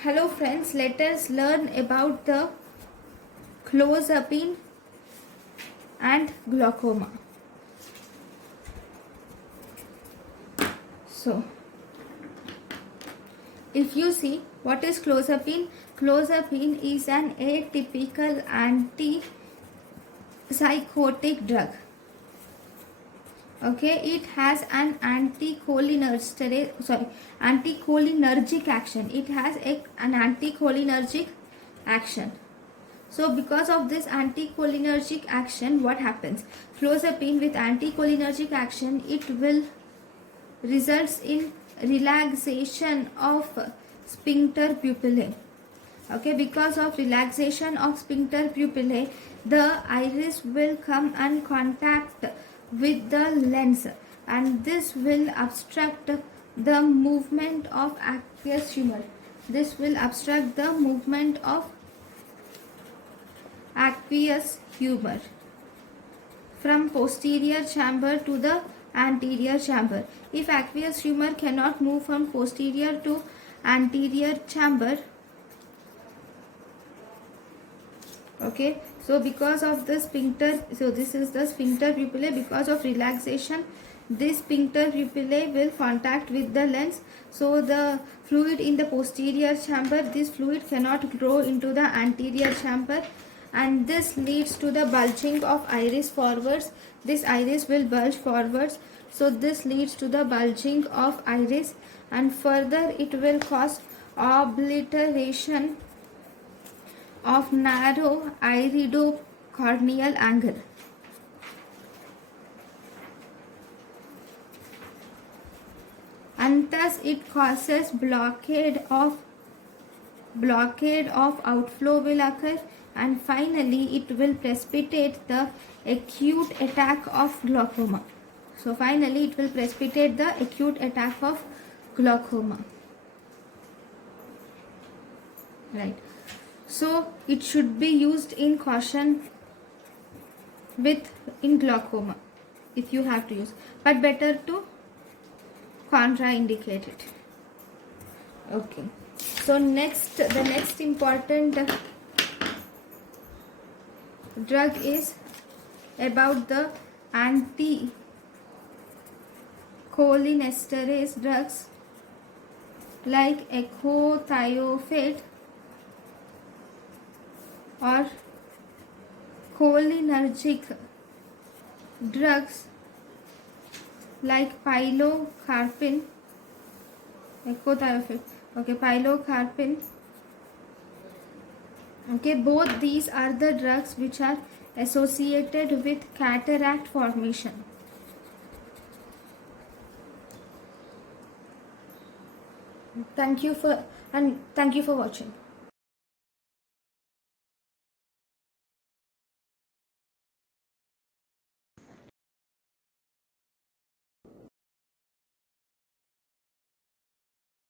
Hello friends, let us learn about the clozapine and glaucoma. So, if you see what is clozapine, clozapine is an atypical antipsychotic drug. Okay, it has an anticholinergic action. It has an anticholinergic action. So because of this anticholinergic action, what happens? Clozapine with anticholinergic action, it will results in relaxation of sphincter pupillae. Okay, because of relaxation of sphincter pupillae, the iris will come and contact with the lens, and this will obstruct the movement of aqueous humor. This will obstruct the movement of aqueous humor from posterior chamber to the anterior chamber. If aqueous humor cannot move from posterior to anterior chamber, okay, so because of the sphincter, so this is the sphincter pupillae. Because of relaxation, this sphincter pupillae will contact with the lens, so the fluid in the posterior chamber, this fluid cannot grow into the anterior chamber, and this leads to the bulging of iris forwards. This iris will bulge forwards, so this leads to the bulging of iris, and further it will cause obliteration of narrow iridocorneal angle. And thus it causes blockade of outflow will occur, and finally it will precipitate the acute attack of glaucoma. So finally it will precipitate the acute attack of glaucoma. Right. So it should be used in caution in glaucoma if you have to use, but better to contraindicate it. Okay. So the next important drug is about the anticholinesterase drugs like ecothiopate or cholinergic drugs like pilocarpine, pilocarpine. Okay, both these are the drugs which are associated with cataract formation. Thank you for watching.